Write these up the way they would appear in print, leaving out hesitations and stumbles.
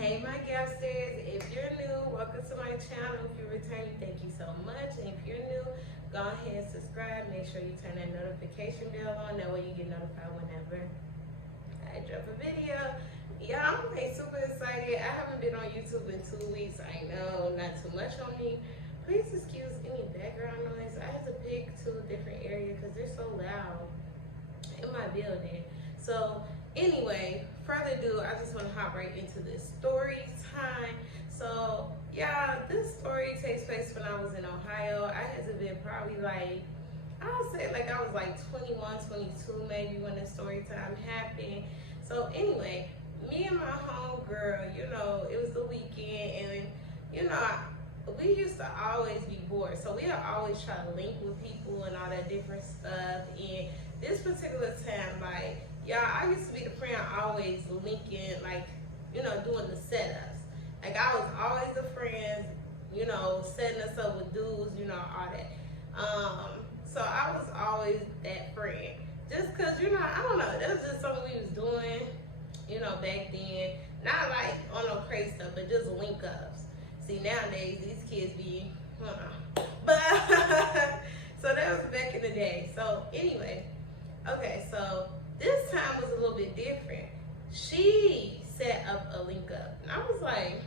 Hey my gapsters, if you're new, welcome to my channel. If you're returning, thank you so much. And if you're new, go ahead and subscribe. Make sure you turn that notification bell on. That way you get notified whenever I drop a video. Yeah, I'm like super excited. I haven't been on YouTube in 2 weeks. I know, not too much on me. Please excuse any background noise. I have to pick to a different area because they're so loud in my building. So anyway, further ado, I just want to hop right into this story time. So yeah, this story takes place when I was in Ohio. I had to be probably like, I would say like I was like 21, 22 maybe when the story time happened. So anyway, me and my homegirl, you know, it was the weekend and you know, we used to always be bored. So we would always try to link with people and all that different stuff. And this particular time, like, y'all, I used to be the friend always linking, like, you know, doing the setups. Like, I was always the friend, you know, setting us up with dudes, you know, all that. So I was always that friend. Just because, you know, I don't know, that was just something we was doing, you know, back then. Not like on no crazy stuff, but just link ups. See, nowadays, these kids be, But, so that was back in the day. So anyway, okay, so this time was a little bit different. She set up a link up. And I was like,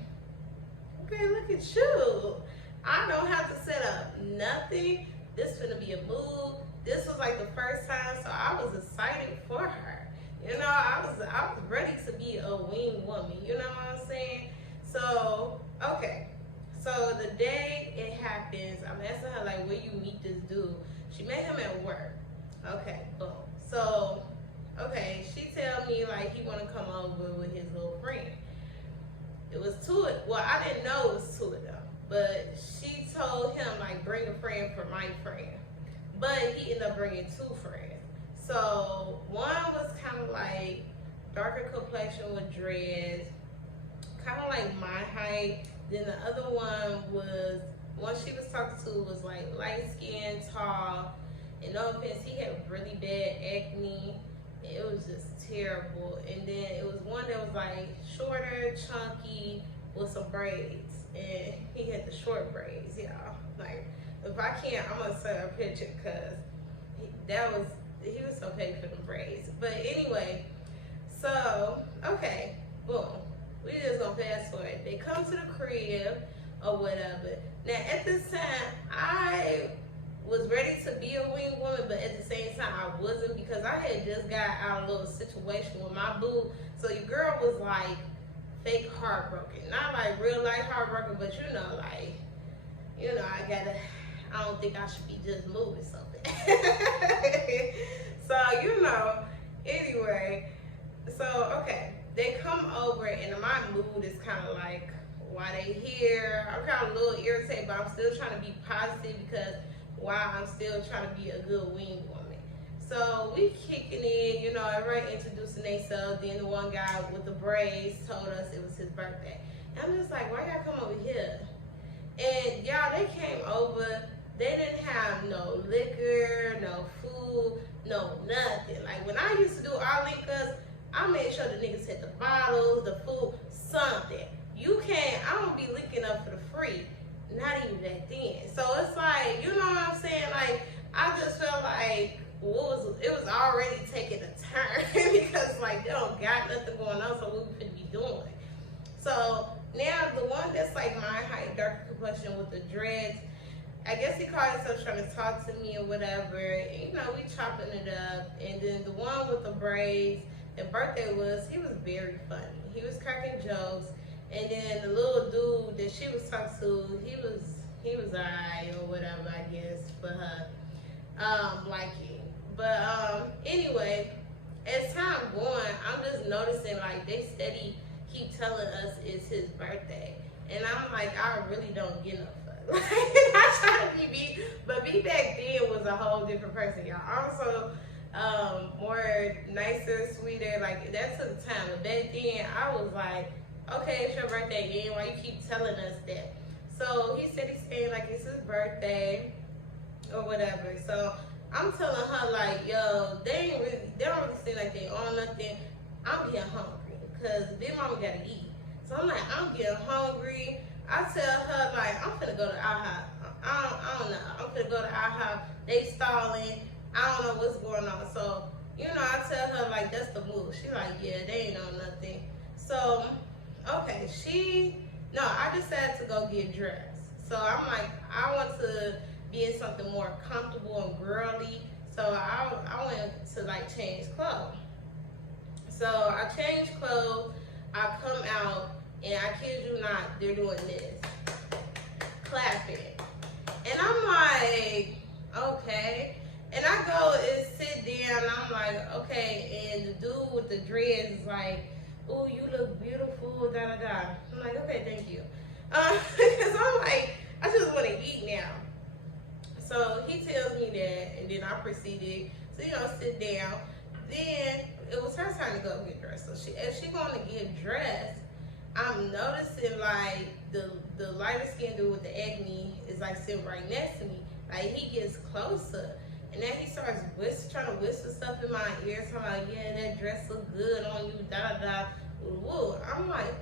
okay, look at you. I don't have to set up nothing. This finna be a move. This was like the first time, so I was excited for her. You know, I was ready to be a wing woman. You know what I'm saying? So, okay. So the day it happens, I'm asking her like, where you meet this dude? She met him at work. Okay, boom. So, okay, she tell me like he want to come over with his little friend. It was two. Well, I didn't know it was two of them, but she told him like bring a friend for my friend. But he ended up bringing two friends. So one was kind of like darker complexion with dreads, kind of like my height. Then the other one she was talking to was like light skin, tall. And no offense, he had really bad acne. It was just terrible. And then it was one that was like shorter, chunky, with some braids. And he had the short braids, y'all. Like, if I can't, I'm gonna send a picture because he was so paid for the braids. But anyway, so, okay, boom. We just gonna fast forward. They come to the crib or whatever. Now, at this time, I was ready to be a wing woman, but at the same time I wasn't because I had just got out of a little situation with my boo. So your girl was like fake heartbroken. Not like real life heartbroken, but you know, like, you know, I don't think I should be just moving something. So, you know, anyway, so okay, they come over and my mood is kind of like, why they here? I'm kind of a little irritated, but I'm still trying to be positive because while I'm still trying to be a good wing woman. So we kicking in, you know, everybody introducing themselves. Then the one guy with the braids told us it was his birthday. And I'm just like, why y'all come over here? And y'all, they came over. They didn't have no liquor, no food, no nothing. Like when I used to do our link-ups, I made sure the niggas had the bottles, the food, something. You can't, I don't be linking up for the free. Not even back then. So it's like, you know what I'm saying? Like, I just felt like it was already taking a turn because like they don't got nothing going on, so what we could be doing. So now the one that's like my height, darker complexion with the dreads, I guess he called himself trying to talk to me or whatever. And, you know, we chopping it up. And then the one with the braids, the birthday he was very funny. He was cracking jokes. And then the little dude that she was talking to, he was alright or whatever, I guess, for her liking. But anyway, as time going, I'm just noticing like they steady keep telling us it's his birthday. And I'm like, I really don't get no fuck. Like, I try to be but me back then was a whole different person, y'all. Also, more nicer, sweeter, like that took time. But back then I was like, okay, it's your birthday again. Why you keep telling us that? So he said he's saying like it's his birthday or whatever. So I'm telling her like, yo, they don't really seem like they on nothing. I'm getting hungry because big mama gotta eat. So I'm like, I'm getting hungry. I tell her like, I'm finna go to IHOP. I don't know. I'm finna go to IHOP. They stalling. I don't know what's going on. So, you know, I tell her like that's the move. She like, yeah, they ain't on nothing. So, okay, I decided to go get dressed. So I'm like, I want to be in something more comfortable and girly. So I went to like change clothes. So I changed clothes. I come out, and I kid you not, they're doing this, clapping. And I'm like, okay. And I go and sit down, and I'm like, okay. And the dude with the dreads is like, oh, you look beautiful, da da da. I'm like, okay, thank you. Because I'm like, I just want to eat now. So he tells me that, and then I proceeded to, sit down. Then it was her time to go get dressed. So as she going to get dressed, I'm noticing like the lighter skinned dude with the acne is like sitting right next to me. Like he gets closer, and then he starts trying to whisper stuff in my ear. So I'm like, yeah, that dress look good on you, da da da. Woo. I'm like,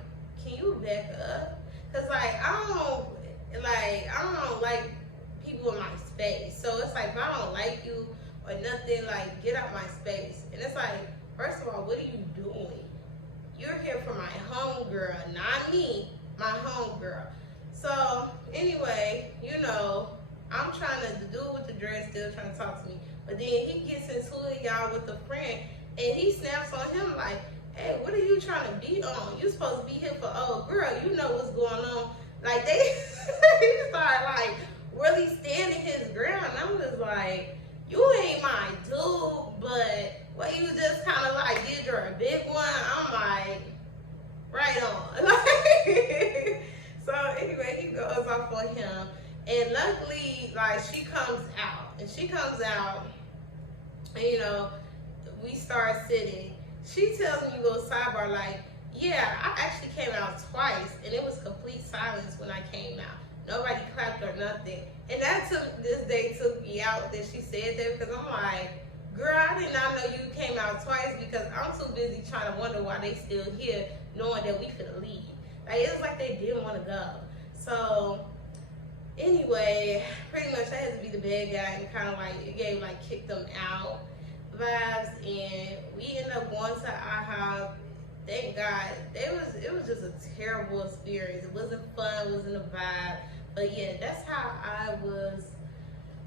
can you back up? Cause like I don't like people in my space. So it's like if I don't like you or nothing, like get out my space. And it's like, first of all, what are you doing? You're here for my homegirl, not me, my homegirl. So anyway, I'm trying to, the dude with the dress still trying to talk to me. But then he gets into it, y'all, with a friend, and he snaps on him like, hey, what are you trying to be on? You supposed to be here for old girl. You know what's going on. Like they started like really standing his ground. And I'm just like, you ain't my dude, but what you just kind of like did you're a big one. I'm like, right on. So anyway, he goes off on him, and luckily, like she comes out, and we start sitting. She tells me a little sidebar like, yeah, I actually came out twice, and it was complete silence when I came out. Nobody clapped or nothing. And that took me out that she said that, because I'm like, girl, I did not know you came out twice, because I'm too busy trying to wonder why they still here, knowing that we could leave. Like, it was like they didn't want to go. So anyway, pretty much I had to be the bad guy, and kind of like, it gave like kick them out vibes, and we ended up going to IHOP. Thank God. It was just a terrible experience. It wasn't fun, it wasn't a vibe. But yeah, that's how I was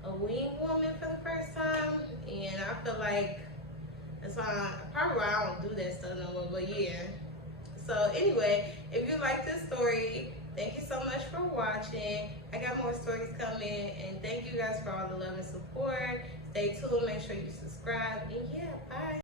a wing woman for the first time, and I feel like that's probably why I don't do that stuff no more. But yeah. So anyway, if you like this story, thank you so much for watching. I got more stories coming, and thank you guys for all the love and support. Stay tuned, make sure you subscribe, and yeah, bye.